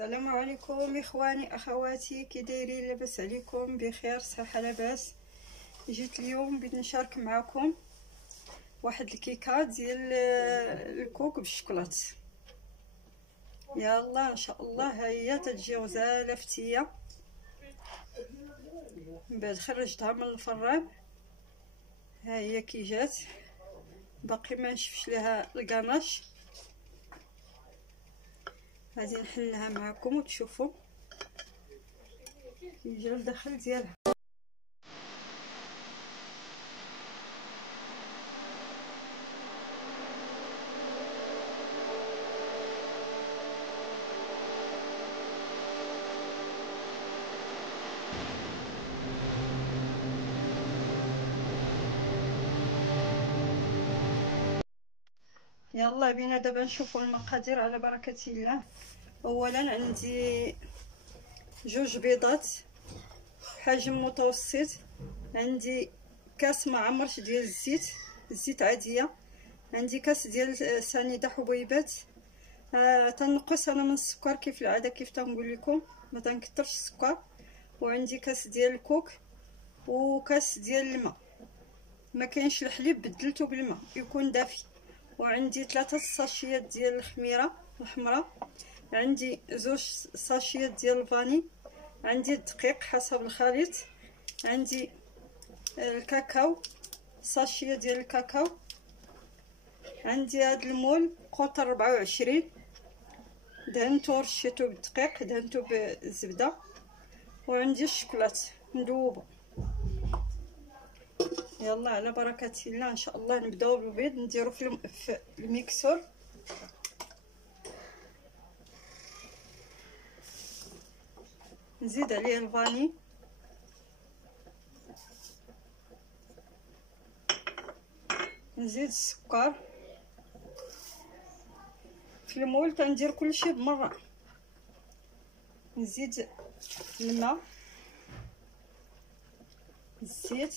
السلام عليكم اخواني اخواتي، كي دايرين؟ لاباس عليكم؟ بخير صحه لاباس. جيت اليوم بغيت نشارك معكم واحد الكيكه ديال الكوك بالشوكولات. يلا ان شاء الله ها هي تتجي غزاله فتيه. من بعد خرجتها من الفران، ها هي كي جات، باقي ما نشفش لها الكناش. غادي نحلها معكم وتشوفوا كي جا الداخل ديالها. يلا بينا دابا نشوفوا المقادير على بركه الله. اولا عندي 2 بيضات حجم متوسط، عندي كاس معمرش ديال الزيت عاديه، عندي كاس ديال سنيده حبيبات. تنقص انا من السكر كيف العاده، كيف تنقول لكم ما تنكثرش السكر. وعندي كاس ديال الكوك وكاس ديال الماء، ما كاينش الحليب بدلته بالماء يكون دافي. وعندي 3 ساشيات ديال الخميره الحمراء، عندي 2 ساشيات ديال الفاني، عندي الدقيق حسب الخليط، عندي الكاكاو ساشيه ديال الكاكاو، عندي هذا المول قطر 24 دهنتو رشيتو بالدقيق دهنتو بالزبده، وعندي الشوكولات مذوبه. يلا على بركه الله ان شاء الله نبداو بالبيض نديرو في الميكسور. نزيد عليه الفاني، نزيد السكر. في المول كندير كلشي بمره. نزيد الماء، الزيت،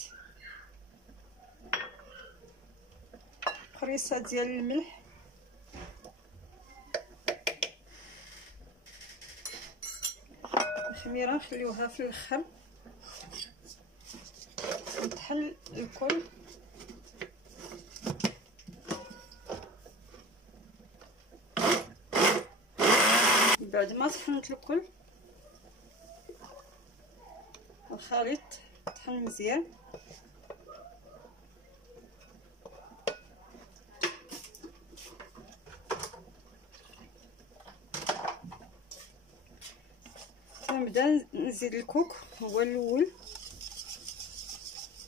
قريصه ديال الملح، الخميره نخليوها في الاخر، نطحن الكل. بعد ما طحنت الكل الخليط طحن مزيان، نبدا نزيد الكوك. هو الاول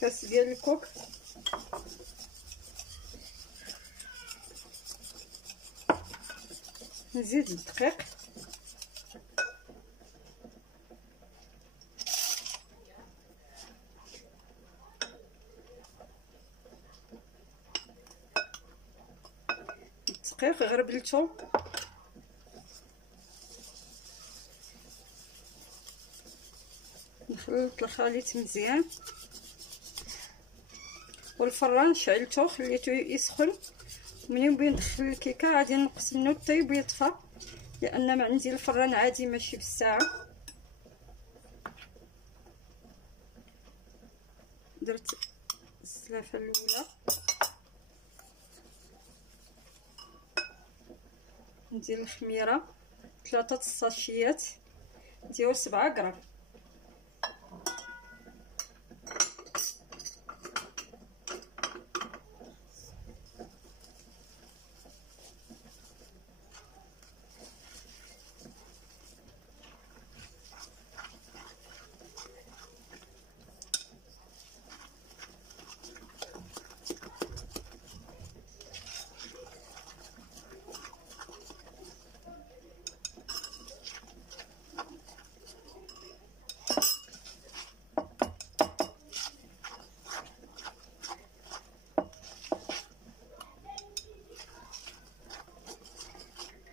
كاس ديال الكوك، نزيد الدقيق، الدقيق غربلته، نخلط الخليط مزيان، والفران شعلته خليته يسخن. منين بغيت ندخل الكيكه غادي نقص منه الطيب ويطفى، لان ما عندي الفران عادي ماشي بالساعه. درت السلافه الاولى، ندير الخميره 3 ساشيات ديال 7 غرام،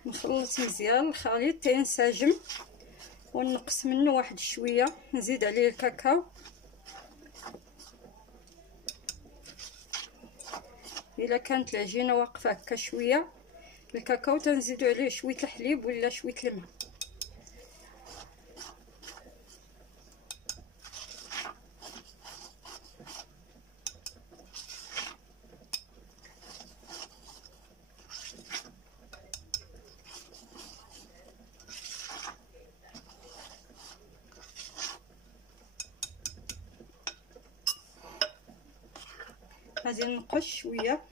نخلط مزيان الخليط تينسجم، ونقص منه واحد شويه، نزيد عليه الكاكاو. الا كانت العجينه واقفه هكا شويه الكاكاو تنزيدو عليه شويه الحليب ولا شويه الماء. غادي نقص شويه.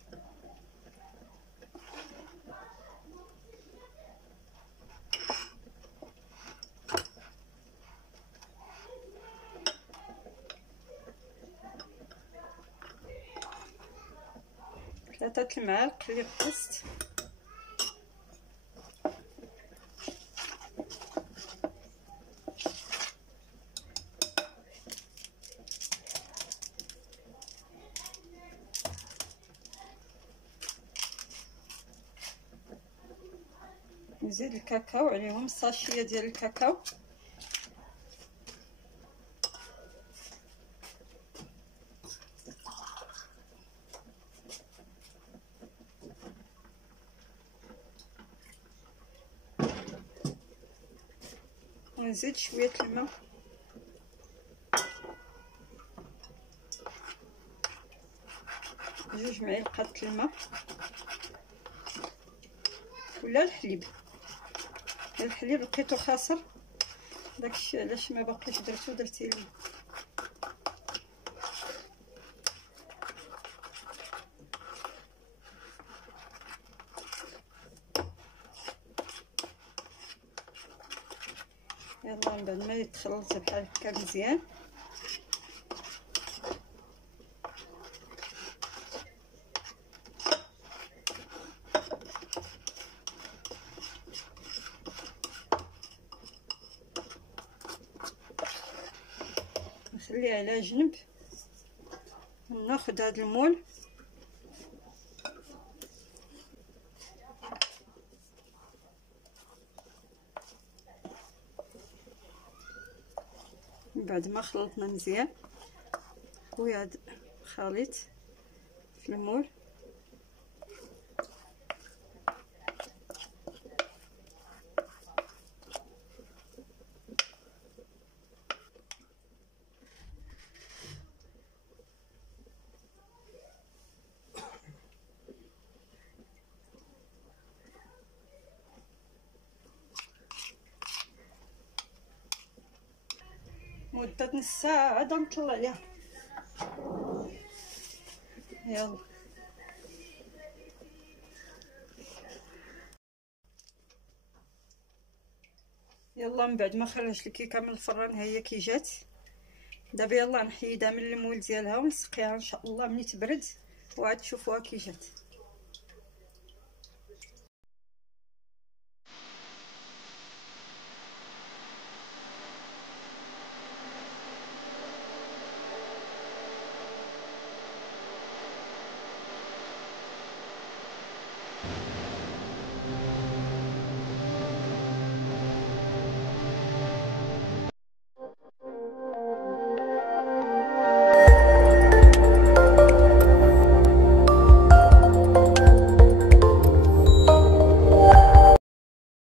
ثلاثة المعالق اللي قصت. نزيد الكاكاو عليهم، ساشيه ديال الكاكاو. ونزيد شويه الماء. جوج معلقات الماء ولا الحليب. الحليب لقيتو خاسر، داكشي علاش ما باقيش درتو، درتي ليه. يلا من بعد ما يتخلط بحال هكا مزيان نخليه على جنب. وناخد هاد المول بعد ما خلطنا مزيان. خويا هاد الخليط في المول. مدة نص ساعة عاد نطلع ليها. يلا يلا من بعد ما خرجت الكيكه من الفران ها هي كي جات. دابا يلا نحيدها من المول ديالها ونسقيها ان شاء الله ملي تبرد وعاد تشوفوها كي جات.